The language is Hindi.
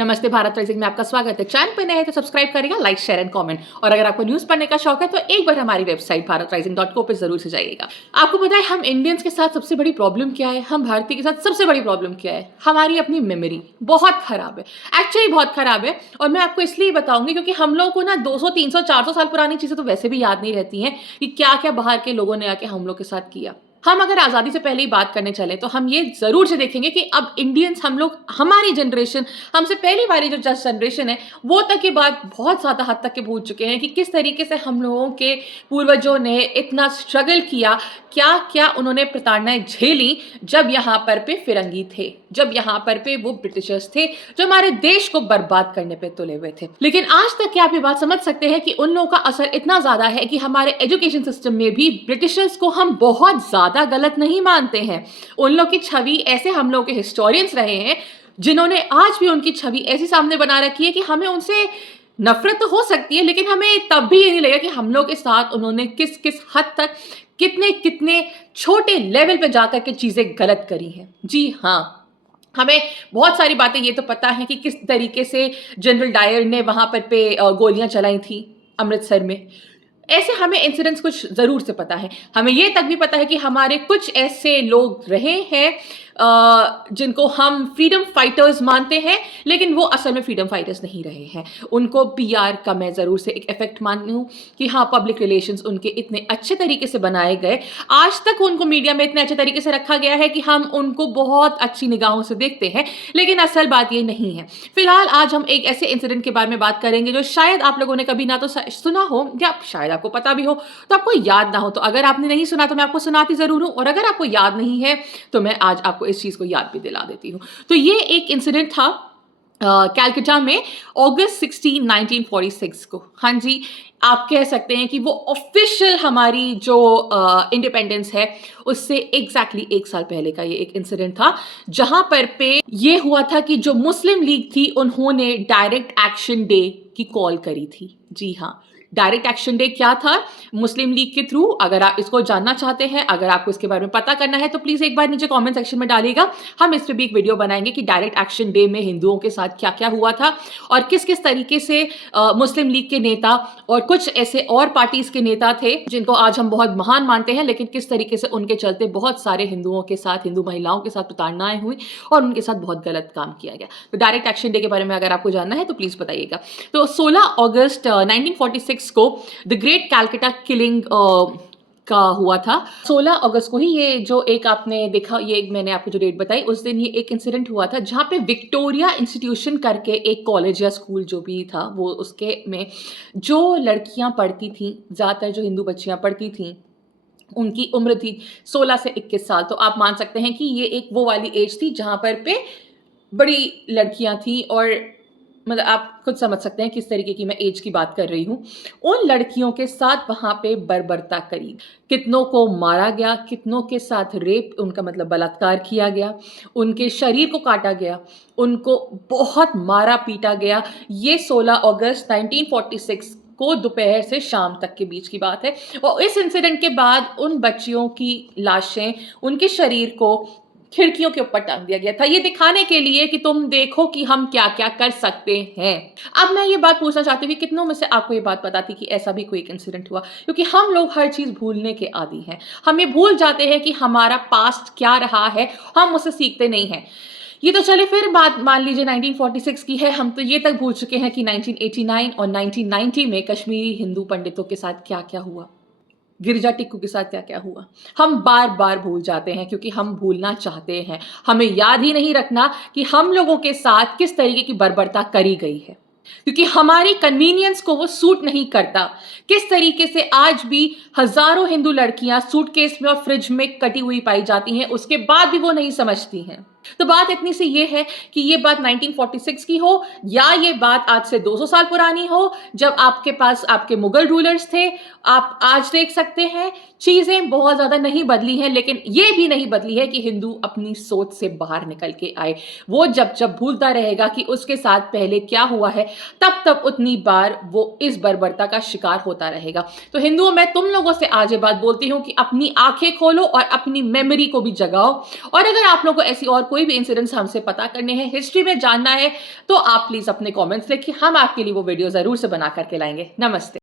नमस्ते भारत राइजिंग में आपका स्वागत है। चैनल पे नए हैं तो सब्सक्राइब करिएगा, लाइक शेयर एंड कमेंट। और अगर आपको न्यूज़ पढ़ने का शौक है तो एक बार हमारी वेबसाइट bharatrising.co पे जरूर से जाइएगा। आपको पता है हम इंडियंस के साथ सबसे बड़ी प्रॉब्लम क्या है? हम भारतीय के साथ सबसे बड़ी प्रॉब्लम क्या है? हमारी अपनी मेमोरी बहुत खराब है, एक्चुअली बहुत खराब है। और मैं आपको इसलिए बताऊंगी क्योंकि हम लोगों को ना 200 300 400 साल पुरानी चीजें तो वैसे भी याद नहीं रहती हैं कि क्या क्या बाहर के लोगों ने आके हम लोग के साथ किया। हम अगर आज़ादी से पहले ही बात करने चले तो हम ये ज़रूर से देखेंगे कि अब इंडियंस हम लोग, हमारी जनरेशन, हमसे पहली वाली जो जस्ट जनरेशन है वो तक ये बात बहुत ज़्यादा हद तक के भूल चुके हैं कि किस तरीके से हम लोगों के पूर्वजों ने इतना स्ट्रगल किया, क्या क्या उन्होंने प्रताड़नाएं झेली जब यहाँ पर पे फिरंगी थे, जब यहाँ पर पे वो ब्रिटिशर्स थे जो हमारे देश को बर्बाद करने पे तुले हुए थे। लेकिन आज तक क्या आप ये बात समझ सकते हैं कि उन लोगों का असर इतना ज़्यादा है कि हमारे एजुकेशन सिस्टम में भी ब्रिटिशर्स को हम बहुत ज़्यादा गलत नहीं मानते हैं। उन लोग की छवि ऐसे हम लोग के हिस्टोरियंस रहे हैं जिन्होंने आज भी उनकी छवि ऐसी सामने बना रखी है कि हमें उनसे नफरत तो हो सकती है लेकिन हमें तब भी ये नहीं लगेगा कि हम लोग के साथ उन्होंने किस किस हद तक, कितने कितने छोटे लेवल पे जाकर के चीज़ें गलत करी हैं। जी हाँ, हमें बहुत सारी बातें ये तो पता है कि किस तरीके से जनरल डायर ने वहाँ पर पे गोलियां चलाई थी अमृतसर में। ऐसे हमें इंसिडेंट्स कुछ ज़रूर से पता है। हमें ये तक भी पता है कि हमारे कुछ ऐसे लोग रहे हैं जिनको हम फ्रीडम फाइटर्स मानते हैं लेकिन वो असल में फ्रीडम फाइटर्स नहीं रहे हैं। उनको पीआर का मैं ज़रूर से एक इफेक्ट मानूँ कि हाँ, पब्लिक रिलेशंस उनके इतने अच्छे तरीके से बनाए गए, आज तक उनको मीडिया में इतने अच्छे तरीके से रखा गया है कि हम उनको बहुत अच्छी निगाहों से देखते हैं, लेकिन असल बात ये नहीं है। फिलहाल आज हम एक ऐसे इंसिडेंट के बारे में बात करेंगे जो शायद आप लोगों ने कभी ना तो सुना हो या शायद आपको पता भी हो तो आपको याद ना हो। तो अगर आपने नहीं सुना तो मैं आपको सुनाती ज़रूर हूँ, और अगर आपको याद नहीं है तो मैं आज आपको इस चीज़ को याद भी दिला देती हूँ। तो ये एक इंसिडेंट था कैलकाटा में अगस्त 16, 1946 को। हाँ जी, आप कह सकते हैं कि वो ऑफिशियल हमारी जो इंडिपेंडेंस है उससे एग्जैक्टली एक साल पहले का ये एक इंसिडेंट था, जहां पर पे ये हुआ था कि जो मुस्लिम लीग थी उन्होंने डायरेक्ट एक्शन डे की कॉल करी थी। जी हाँ, डायरेक्ट एक्शन डे क्या था मुस्लिम लीग के थ्रू? अगर आप इसको जानना चाहते हैं, अगर आपको इसके बारे में पता करना है तो प्लीज़ एक बार नीचे कमेंट सेक्शन में डालिएगा। हम इस पर भी एक वीडियो बनाएंगे कि डायरेक्ट एक्शन डे में हिंदुओं के साथ क्या क्या हुआ था और किस किस तरीके से मुस्लिम लीग के नेता और कुछ ऐसे और पार्टीज के नेता थे जिनको आज हम बहुत महान मानते हैं, लेकिन किस तरीके से उनके चलते बहुत सारे हिंदुओं के साथ, हिंदू महिलाओं के साथ प्रताड़नाएं हुई और उनके साथ बहुत गलत काम किया गया। तो डायरेक्ट एक्शन डे के बारे में अगर आपको जानना है तो प्लीज़ बताइएगा। तो 16 अगस्त 1946 को द ग्रेट कैलकाटा किलिंग का हुआ था। 16 अगस्त को ही ये जो एक आपने देखा, ये मैंने आपको जो डेट बताई, उस दिन ये एक इंसिडेंट हुआ था जहाँ पे विक्टोरिया इंस्टीट्यूशन करके एक कॉलेज या स्कूल जो भी था वो, उसके में जो लड़कियां पढ़ती थी, ज़्यादातर जो हिंदू बच्चियां पढ़ती थी, उनकी उम्र थी 16 से 21 साल। तो आप मान सकते हैं कि ये एक वो वाली एज थी जहाँ पर पे बड़ी लड़कियां थी, और मतलब आप खुद समझ सकते हैं किस तरीके की मैं एज की बात कर रही हूँ। उन लड़कियों के साथ वहाँ पे बर्बरता करी, कितनों को मारा गया, कितनों के साथ रेप, उनका मतलब बलात्कार किया गया, उनके शरीर को काटा गया, उनको बहुत मारा पीटा गया। ये 16 अगस्त 1946 को दोपहर से शाम तक के बीच की बात है। और इस इंसिडेंट के बाद उन बच्चियों की लाशें, उनके शरीर को खिड़कियों के ऊपर टांग दिया गया था, ये दिखाने के लिए कि तुम देखो कि हम क्या क्या कर सकते हैं। अब मैं ये बात पूछना चाहती हूँ कि कितनों में से आपको ये बात पता थी कि ऐसा भी कोई एक इंसिडेंट हुआ? क्योंकि हम लोग हर चीज़ भूलने के आदी हैं, हम ये भूल जाते हैं कि हमारा पास्ट क्या रहा है, हम उससे सीखते नहीं हैं। ये तो चले, फिर बात मान लीजिए 1946 की है, हम तो ये तक भूल चुके हैं कि 1989 और 1990 में कश्मीरी हिंदू पंडितों के साथ क्या क्या हुआ, गिरजा टिक्कू के साथ क्या क्या हुआ। हम बार बार भूल जाते हैं क्योंकि हम भूलना चाहते हैं, हमें याद ही नहीं रखना कि हम लोगों के साथ किस तरीके की बर्बरता करी गई है, क्योंकि हमारी कन्वीनियंस को वो सूट नहीं करता। किस तरीके से आज भी हजारों हिंदू लड़कियां सूटकेस में और फ्रिज में कटी हुई पाई जाती हैं, उसके बाद भी वो नहीं समझती हैं। तो बात इतनी सी ये है कि ये बात 1946 की हो या ये बात आज से 200 साल पुरानी हो, जब आपके पास आपके मुगल रूलर्स थे, आप आज देख सकते हैं चीजें बहुत ज्यादा नहीं बदली हैं, लेकिन ये भी नहीं बदली है कि हिंदू अपनी सोच से बाहर निकल के आए। वो जब जब भूलता रहेगा कि उसके साथ पहले क्या हुआ है, तब तब उतनी बार वो इस बर्बरता का शिकार होता रहेगा। तो हिंदुओं, मैं तुम लोगों से आज ये बात बोलती हूँ कि अपनी आंखें खोलो और अपनी मेमोरी को भी जगाओ। और अगर आप लोगों को ऐसी और कोई भी इंसिडेंट्स हमसे पता करने हैं, हिस्ट्री में जानना है, तो आप प्लीज अपने कमेंट्स लिखिए, हम आपके लिए वो वीडियो जरूर से बना करके लाएंगे। नमस्ते।